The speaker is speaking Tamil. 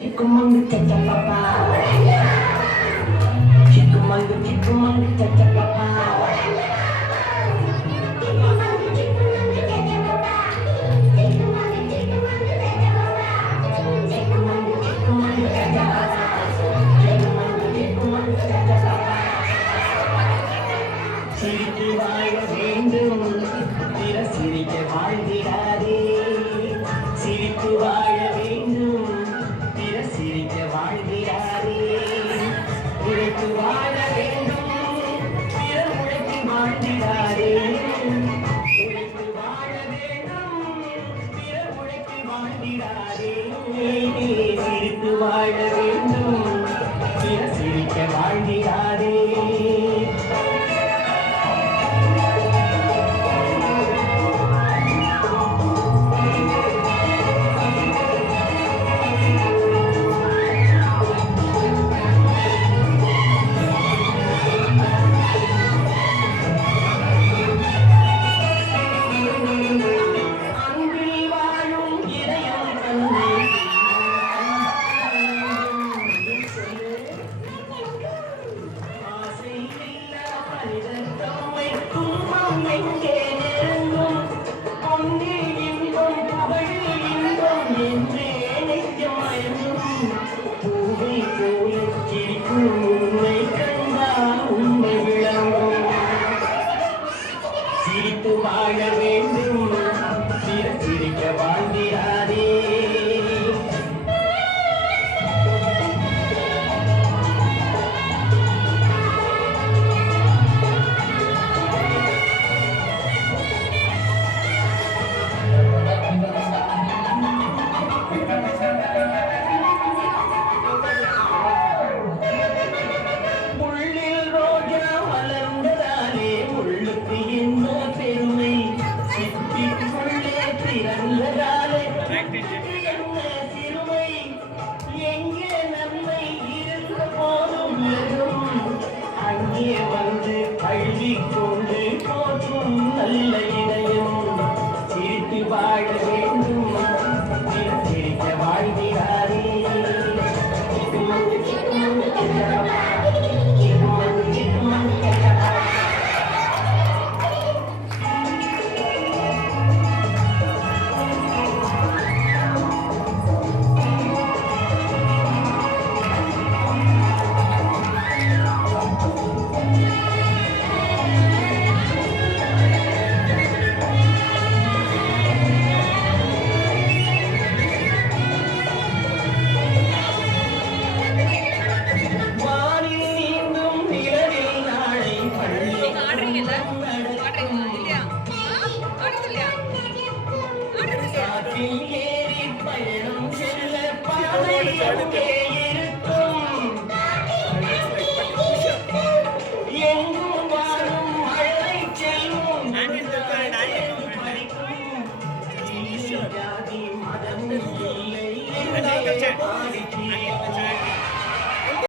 Chikumangu cha papa, chikumangu cha papa. சிரித்து வாழ வேண்டும் பிற சிரிக்க வாழ்ந்திடாதே சிரித்து வாழ வேண்டும் பிற சிரிக்க வாழ்ந்திடாதே உழைத்து வாழ வேண்டும் பிற உழைத்து வாழ்ந்திடாதே உழைத்து வாழ வேண்டும் பிற உழைத்து வாழ்ந்திடாதே சிரித்து வாழ வேண்டும் பிற சிரிக்க வாழ்ந்திடாதே சிரித்து வாழ வேண்டும் சிரிக்க வாழ்ந்திடாதே வந்து அழுதி கொண்டு போற்றும் நல்ல இதயம் சிரித்து வாழ வேண்டும் சிரிக்க வாழ்கிறாரே எங்கும் வாழும் மழை செல்வம் ஜாதி மதம் இல்லை